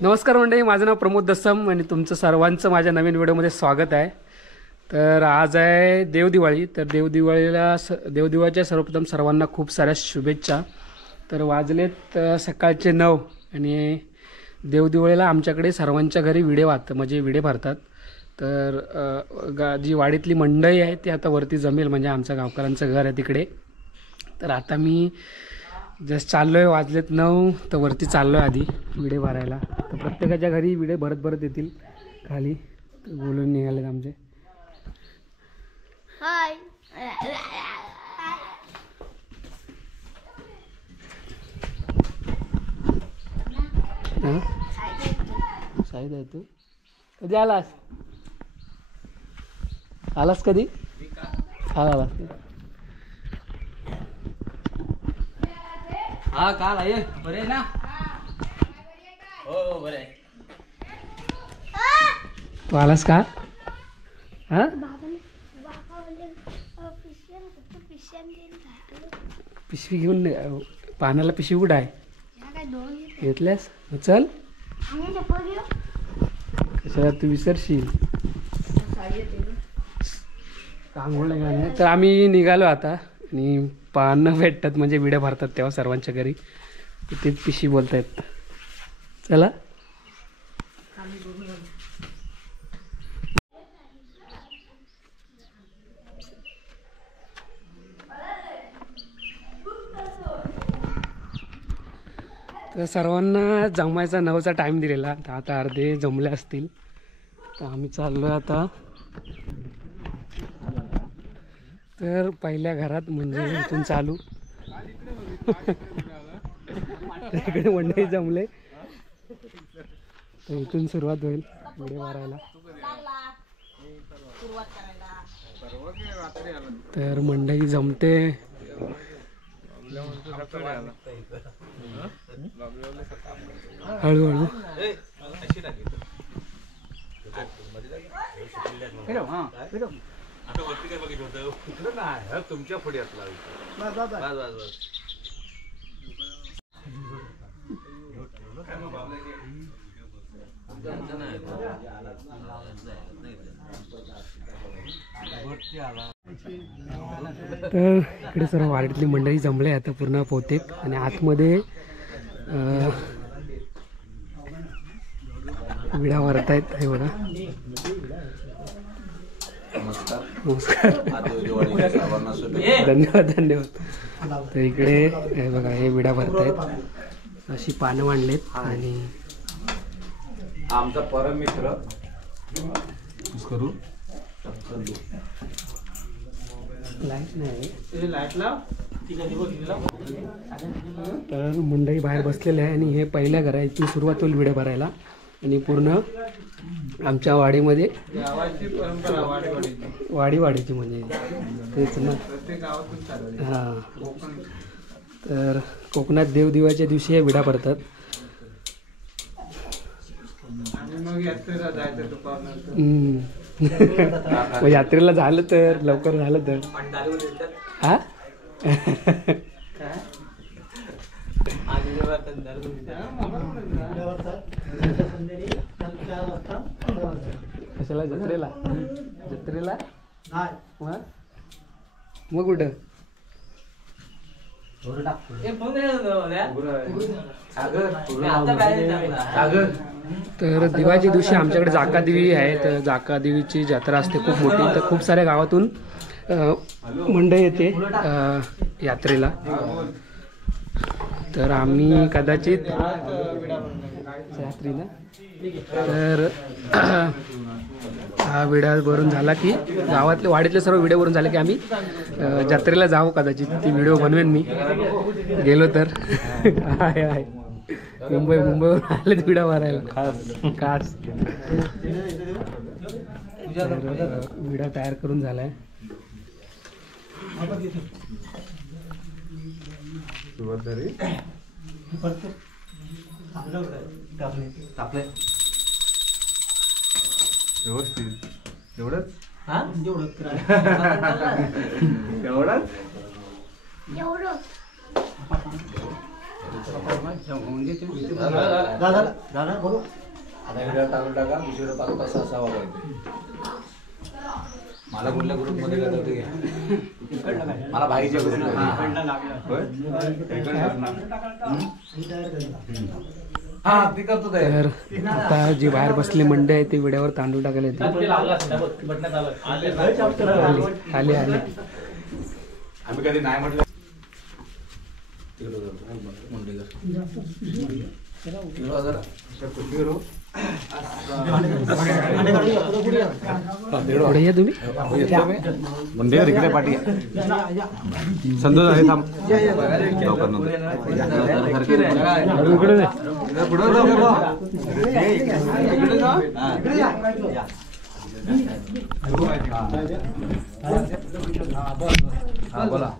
नमस्कार मंडळी, माझं नाव प्रमोद दस्सम आणि तुमचं सर्वांचं माझ्या नवीन व्हिडिओमध्ये स्वागत आहे। तर आज आहे देवदिवाळी। तर देवदिवाळीच्या सर्वप्रथम सर्वांना खूप साऱ्या शुभेच्छा। तर वाजलेत सकाळचे 9 आणि देवदिवाळीला आमच्याकडे सर्वांच्या घरी विडे भरतात। तर जी वाडीतली मंडळी आहे ती आता वरती जमेल, म्हणजे आमच्या गावकऱ्यांचं घर आहे तिकडे। तर आता मी जस्ट चाललो आहे, वाजलेत 9 तर वरती चाललो आहे आधी विडे भरायला। तर प्रत्येकाच्या घरी विडे भरत येतील खाली। तर बोलून निघालेत आमचे। हाय शाहिद आहे तू? कधी आलास कधी? आलास हा काल आहे बरे ना? हो बरे। तू आलास का? हा पिशवी घेऊन पाण्याला पिशवी कुठं आहे? घेतल्यास? चल कशाला तू विसरशील। आंघोळ नाही। तर आम्ही निघालो आता आणि पानं भेटतात म्हणजे विड्या भरतात तेव्हा सर्वांच्या घरी तेच पिशवी बोलतायत। चला तर सर्वांना जमायचा 9चा टाईम दिलेला, तर आता अर्धे जमले असतील। तर आम्ही चाललो आता। तर पहिल्या घरात म्हणजे इथून चालू इकडे मंडळी जमले, तर इथून सुरुवात होईल विडे मारायला। तर मंडळी जमते हळूहळू। तुमच्या पुढे तर इकडे सर्व वाडीतली मंडळी जमले आता पूर्ण बहुतेक, आणि आतमध्ये विडा भरतायत। हे बघा, नमस्कार धन्यवाद धन्यवाद। तर इकडे हे बघा, हे विडा भरतायत, अशी पानं मांडलेत। आणि आमचा परम मित्र करू लाईट नाही, लाईट लाव। तर मंडळी बाहेर बसलेले आहे आणि हे पहिल्या घर आहे, इथून सुरुवात होईल विडे भरायला। आणि पूर्ण आमच्या वाडीमध्ये वाडीची म्हणजे तेच ना। हां, तर कोकणात देवदिवाळीच्या दिवशी हे विडा भरतात। मग यात्रेला झालं तर लवकर झालं तर हा कशाला जत्रेला मग कुठं? तर दिवाळीच्या दिवशी आमच्याकडे जाकादेवी आहे। तर जाकादेवीची जत्रा असते खूप मोठी। तर खूप साऱ्या गावातून मंडळी येते यात्रेला। तर आम्ही कदाचित यात्रेला तर हा विडा भरून झाला की गावातले वाडीतले सर्व व्हिडिओ भरून झाले की आम्ही जत्रेला जाऊ कदाचित। ती व्हिडिओ बनवेन मी गेलो तर आहे मुंबईवरून आले विडा मारायला खास विडा तयार करून झालाय. एवढंच टाका दुसरीकडे 5 तास असावा पाहिजे. मला कुठल्या ग्रुप मध्ये मला भाईच्या ग्रुप ते करतो. तर आता जी बाहेर बसली मंडळी आहे ती विड्यावर तांदूळ टाकायला येते. आले आले आम्ही कधी नाही म्हटलं. तुम्ही मुंडे इकडे पाठी संतोष आहे थांब बोला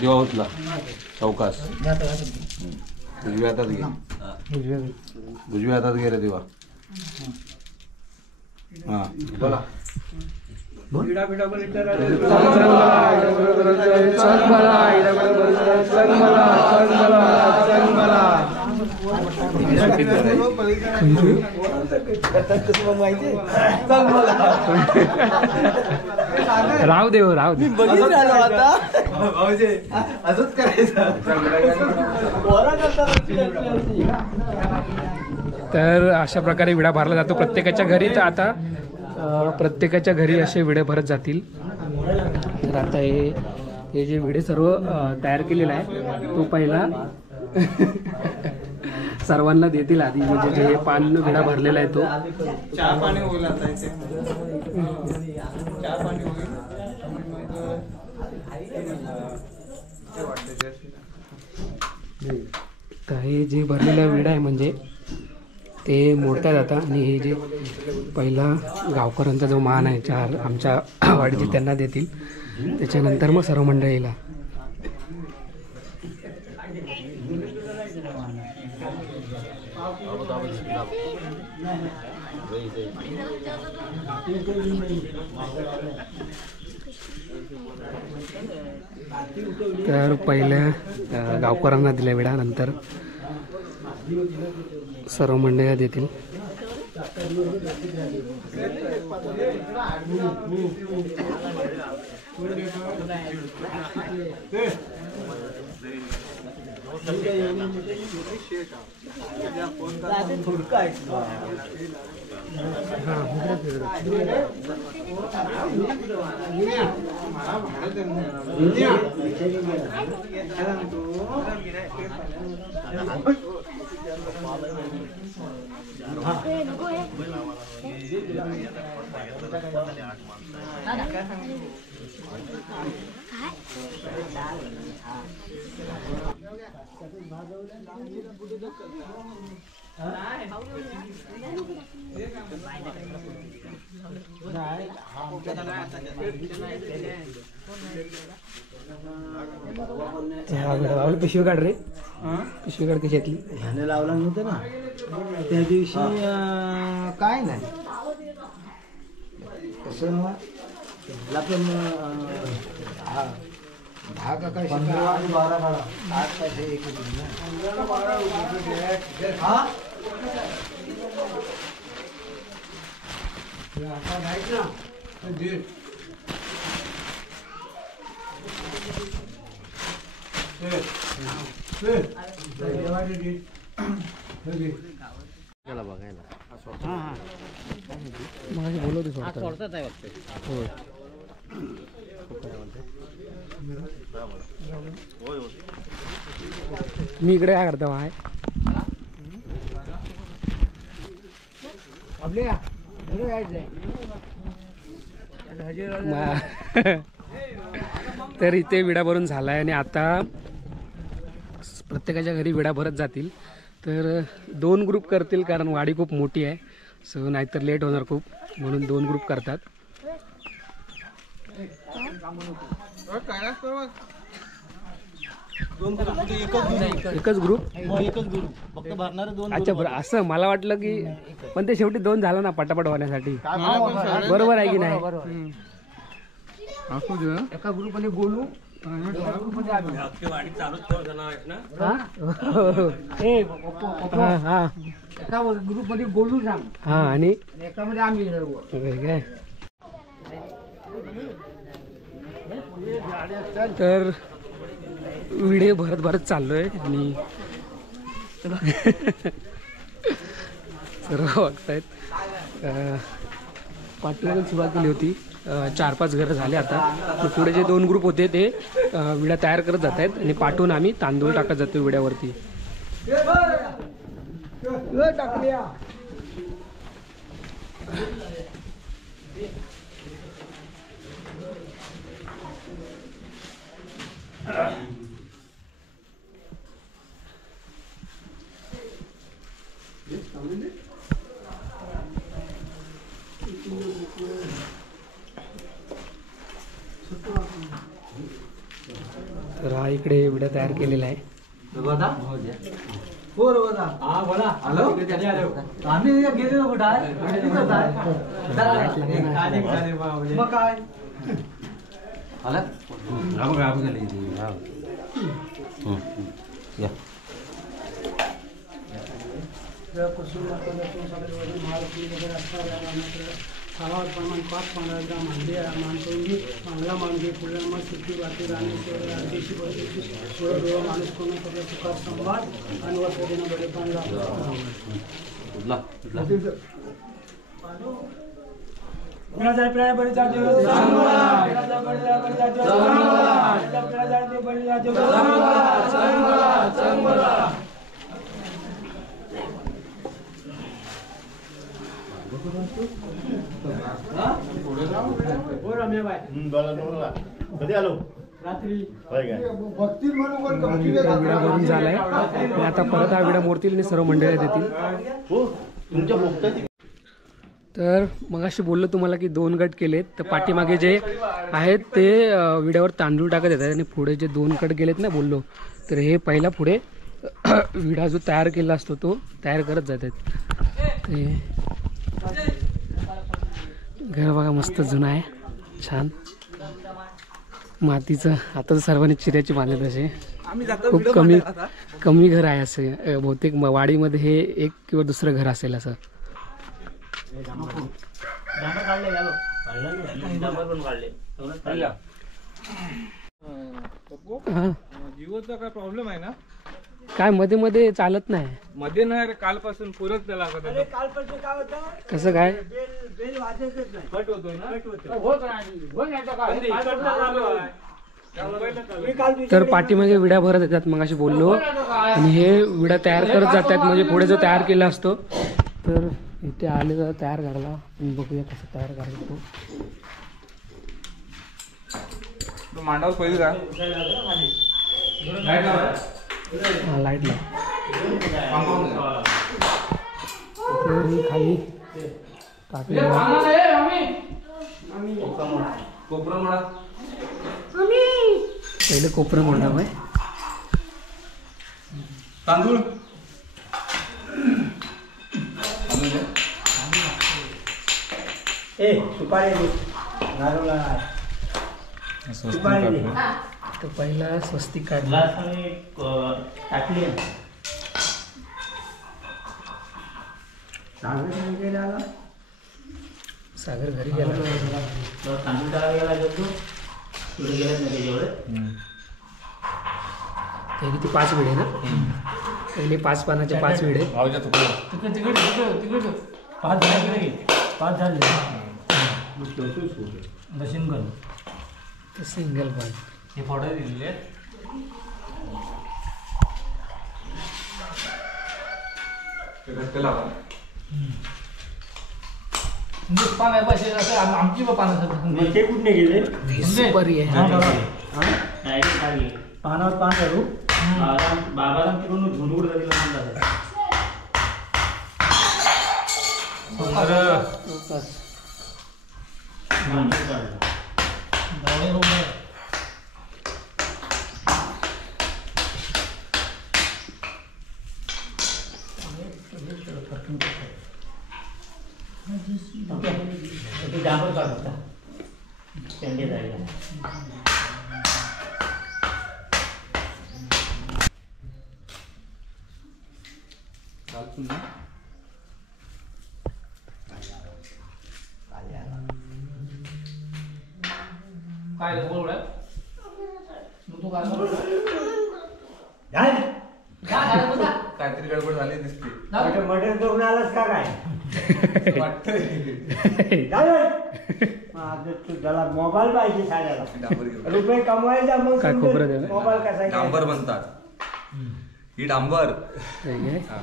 दिवाळीतला चौकास उजव्या हातात घे. उजव्या हातात घे रे दिवा. हा बोला. राव देव राव दे. असंच करायचं. तर अशा प्रकारे विडा भरला जातो प्रत्येकाच्या घरी. तर आता प्रत्येकाच्या घरी असे विडे भरत जातील. तर आता हे जे विडे सर्व तयार केलेला आहे तो पहिला सर्वांना देतील आधी. म्हणजे जे पान विडा भरलेला आहे तो चहा पाणी होईल आता इथे. चहा पाणी होईल. तर हे जे भरलेला विडा आहे म्हणजे ते मोडता जातात आणि हे जे पहिला गावकऱ्यांचा जो मान आहे चार आमच्या वाडीचे त्यांना देतील. त्याच्यानंतर मग सर्व मंडळीला. तर पहिल्या गावकऱ्यांना दिल्या विडा, नंतर सर्व मंडळी देतील. पिशवी काढ रे. पिशवी काढ कशी घेतली. ह्याने लावला नव्हतं ना त्या दिवशी. काय नाही कसं ह्याला पण 10 का काय 15 आणि 12 काढा. 8 काय एक माझी बोलवते सोडतात आहे मी इकडे काय करता बाय तर इथे विडा भरून झालाय आणि आता प्रत्येकाच्या घरी विडा भरत जातील. तर 2 ग्रुप करतील कारण वाडी खूप मोठी आहे. सो नाहीतर लेट होणार खूप म्हणून 2 ग्रुप करतात. एकच ग्रुप फक्त भरणारे 2. अच्छा बरं असं मला वाटलं की पण ते शेवटी 2 झालं ना पटापट होण्यासाठी. बरोबर आहे की नाही. एका ग्रुपमध्ये गोलू एका ग्रुपमध्ये गोलू सांग हा आणि एकामध्ये आम्ही काय तर विडे भरत भरत चाललोय आणि सर्व बघतायत. पाठीमागून सुरुवात केली होती. 4-5 घरं झाले आता. पुढे जे 2 ग्रुप होते ते विडा तयार करत जात आहेत आणि पाठवून आम्ही तांदूळ टाकत जातो विड्यावरती. तर हा इकडे विडा तयार केलेला आहे. आम्ही गेलेलो कुठं मग काय सालावर प्रमाण 5-15 ग्राम हल्दी मानतोंडी मांगला मांगे पुढे सुट्टी बाकी राहणे देशी पद्धती थोडं माणूस कोणा सगळं सुखात संवाद आणि वर्ष देणं बडे पण कधी आलो भरून झालाय आणि आता परत हा विडा मोडतील आणि सर्व मंडळी देतील. तर मगाशी बोललो तुम्हाला की 2 गट केलेत. तर पाठीमागे जे आहेत ते विड्यावर तांदूळ टाकत येतात आणि पुढे जे 2 गट गेलेत ना बोललो तर हे पहिला पुढे विडा जो तयार केला असतो तो तयार करत जातात. ते घर बघा मस्त जुनं आहे छान मातीचं. आता सर्वांनी चिऱ्याची बांधत असे खूप कमी घर आहे असं बहुतेक वाडीमध्ये हे एक किंवा दुसरं घर असेल असं. जिओचा काय प्रॉब्लेम आहे ना काय मध्ये मध्ये चालत नाही मध्ये नाही रे, कालपासून पुरत त्याला कसं काय कट होतोय ना तर पाठीमागे विडा भरत येतात मग अशी बोललो आणि हे विडा तयार करत जातात म्हणजे पुढे जो तयार केला असतो. तर इथे आले तर तयार करायला बघूया कसं तयार करायचं तो मांडावर पहिली का हा लाईटला खाली टाकले पहिले कोपरं मोडा बाय तांदूळ सुपारी तर पहिला स्वस्तिक काढला टाकली सागर घरी गेला तांदूळ टाकायला गेला जातो पुढे गेलं नाही जेवढे ते किती 5 विडे ना पहिले 5 पानाचे 5 विडे तिकडे 5 झाले 5 झाले मशीन करून सिंगल पान हे फोटो दिलेले घट्ट लावा. पान आहे पाहिजे असं आमची पानं ते कुठे गेले सुपारी आहे. डायरेक्ट खाली पानावर पान करू बाबाला तिकडून झुंडूड डांबर काढता शेंडे जायला काय बोल तू काय काहीतरी गडबड झाली दिसते. मटण करून आलास का काय त्याला मोबाईल पाहिजे साड्याला डांबर घेऊन. रुपये कमवायचा मग काय खोबरं द्यावं? मोबाईल कसा घ्यायचा? डांबर म्हणतात ही डांबर. हे हा.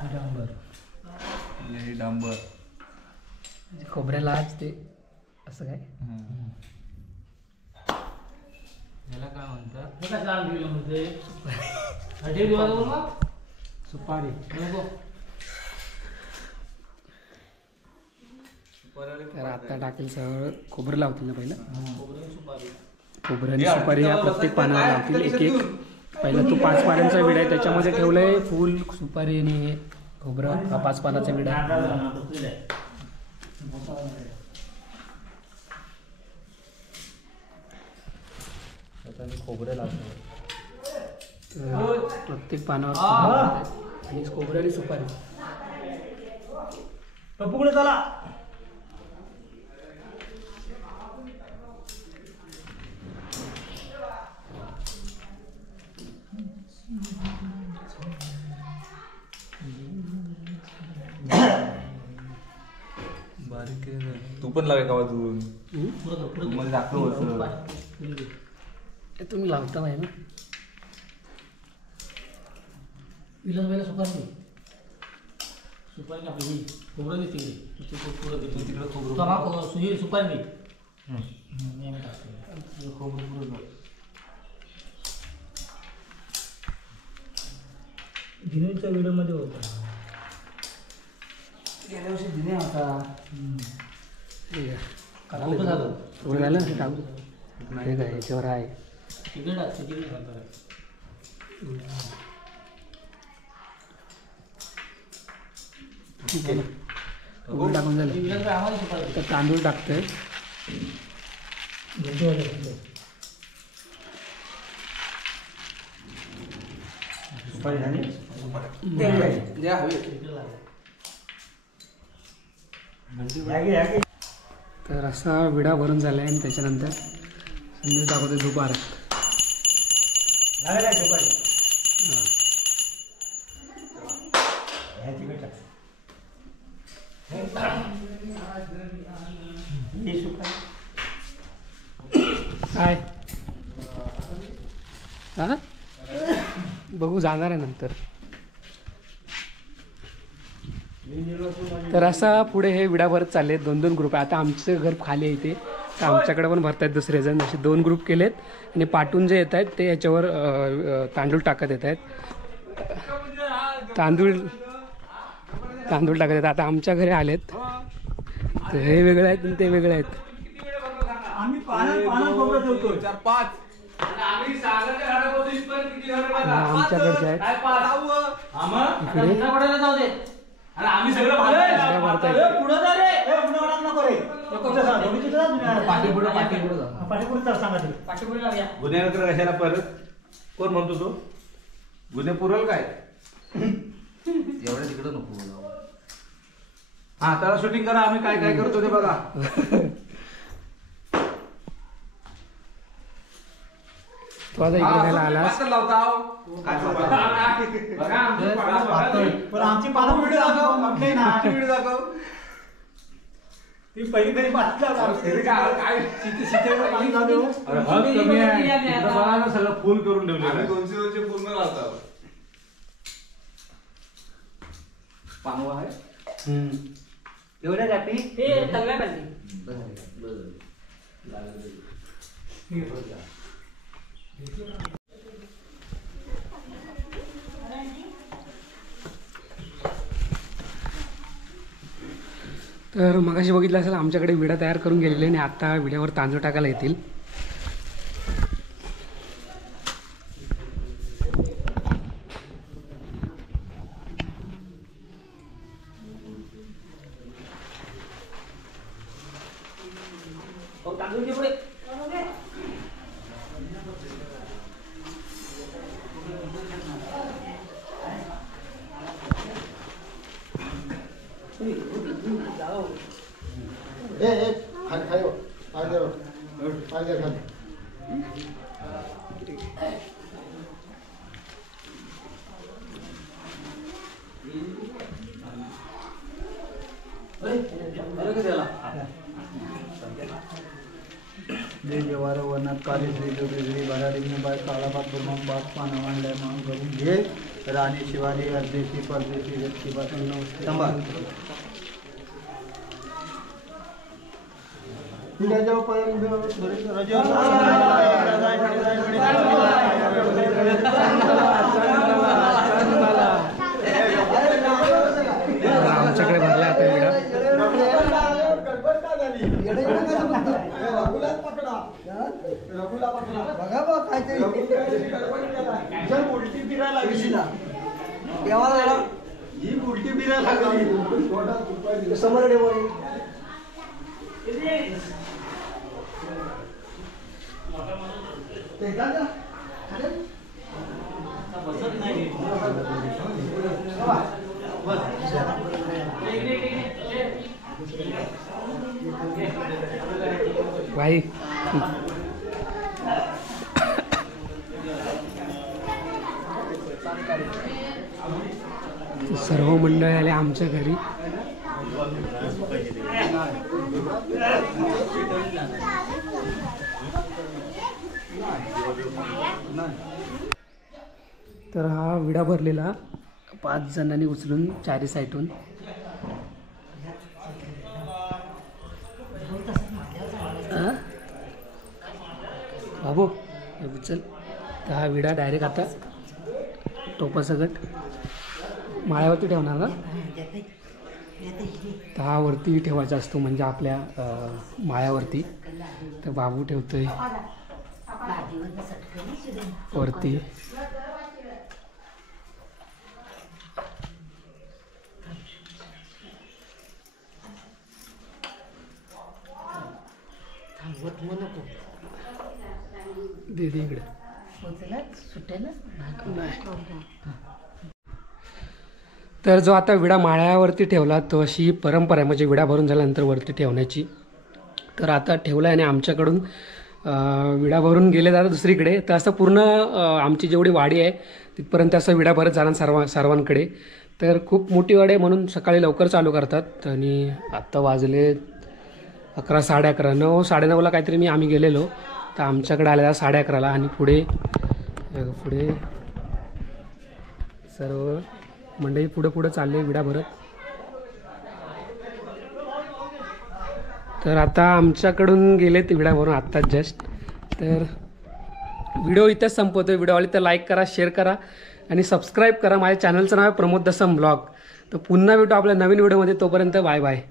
ही डांबर. खोबऱ्याला आज ते असं काय याला काय म्हणतात काय लाल दिलं म्हणजे हटे दिवा जाऊ ना सुपारी नको तर आता टाकेल सगळं खोबरं लावतील ना पहिलं. सुपारी खोबरं आणि सुपारी या प्रत्येक पानावर लावतील एक एक. पहिला तो 5 पानांचा विडा आहे त्याच्यामध्ये ठेवलंय फुल सुपारी आणि हे खोबरं. हा 5 पानाचा विडा आहे. खोबरं लावतो प्रत्येक पानावर आणि खोबरं आणि सुपारी. पुढे चला बारीक तू पण लावे का वाजवून मला दाखव. हे तुम्ही लावता नाही ना विलास पहिला सुपारी सुपारी आपली खोबरं दे तिकडे तू पुढं दे तिकडे खोबरं. तमाकू सुही सुपारी दे खोबरं पुढं दिनेच्या व्हिडिओमध्ये होता गेल्या वर्षी दिने होता कुठं झालं खोबरं झालं हे टाकू. हे काय याच्यावर आहे तिकडे टाक तिकडे घालता ठीक आहे. खोबरं टाकून झालं विलास आम्हाला सुपारी तर तांदूळ टाकतोय. सुपारी झाली तर असा विडा भरून झाला आहे आणि त्याच्यानंतर संध्या टाकतोय दुपार. लागला सुपारी हां ह्या तिकडे टाक. ही सुपारी काय हां बघू जाणार आहे नंतर. तर असा पुढे हे विडा भरत चालले 2-2 ग्रुप आहे. आता आमचं घर खाली आहे इथे तर आमच्याकडे पण भरत आहेत दुसरे जण. असे 2 ग्रुप केलेत आणि पाठून जे येत आहेत ते याच्यावर तांदूळ टाकत येत आहेत. तांदूळ टाकत येतात. आता आमच्या घरी आलेत तर हे वेगळे आहेत आणि ते वेगळे आहेत. आम्ही पाना खोबरं ठेवतोय 4-5. आमच्याकडचे आहेत इकडे आम्ही सगळं विडा भरतायत. पुढं जा रे पाठीपुढे लावूया गुन्हेगार कशाला परत कोण म्हणतो तो गुन्हे पुरल काय एवढ्या तिकडं नको. हा त्याला शूटिंग करा आम्ही काय काय करतो ते बघा. तो आता इकडे खायला आलास. पण आमची पानं व्हिडिओ दाखव ती पहिली तरी सगळं फुल करून ठेवले. 200 पूर्ण लावतो. पानवा आहे हम्म. एवढ्या जाती ते तव्या पाहिजे. तर मगाशी बघितलं असेल आमच्याकडे विडा तयार करून गेलेले आणि आता विड्यावर तांदूळ टाकायला येतील. हो, तांदूळ घे पुढे. जेवार वनात काली वेगळी भराडी मुंबई काळाबाद ब्रह्म बात पानं मांडल्या मान करून घे राणी शिवानी अर्देशी परदेशी व्यक्ती थांबा आमच्याकडे भरला आता विडा. ही उलटी फिरायला लागली समोर भाई सर्व मंडळी आले आमच्या घरी. तर हा विडा भरलेला 5 जणांनी उचलून चारी साईडून. बाबू हे उचल. तर हा विडा डायरेक्ट आता टोपासकट माळ्यावरती ठेवणार ना. तर हा वरती ठेवायचा असतो म्हणजे आपल्या माळ्यावरती. तर बाबू ठेवतोय वरती. दे इकडे. तर जो आता विडा माळ्यावरती ठेवला तो अशी परंपरा आहे म्हणजे विडा भरून झाल्यानंतर वरती ठेवण्याची. तर आता ठेवला आहे आणि आमच्याकडून विडा भरून गेले जातात दुसरीकडे. तर असं पूर्ण आमची जेवढी वाडी आहे तिथपर्यंत असं विडा भरत जाणार सर्वांकडे. तर खूप मोठी वाडी आहे म्हणून सकाळी लवकर चालू करतात. आणि आत्ता वाजले 11 साडे 11 9 9:30ला काहीतरी आम्ही गेलेलो. तर आमच्याकडे आलेला 11:30ला आणि पुढे सर्व मंडळी पुढं चालले विडा भरत. तर आता आमच्याकडून गेलेत विडा भरून आत्ताच जस्ट. तर व्हिडिओ इथेच संपवतो. व्हिडिओ आवडली तर लाईक करा, शेअर करा आणि सबस्क्राईब करा. माझ्या चॅनलचं नाव आहे प्रमोद दसम ब्लॉग. तर पुन्हा भेटू आपल्या नवीन व्हिडिओमध्ये. तोपर्यंत बाय बाय.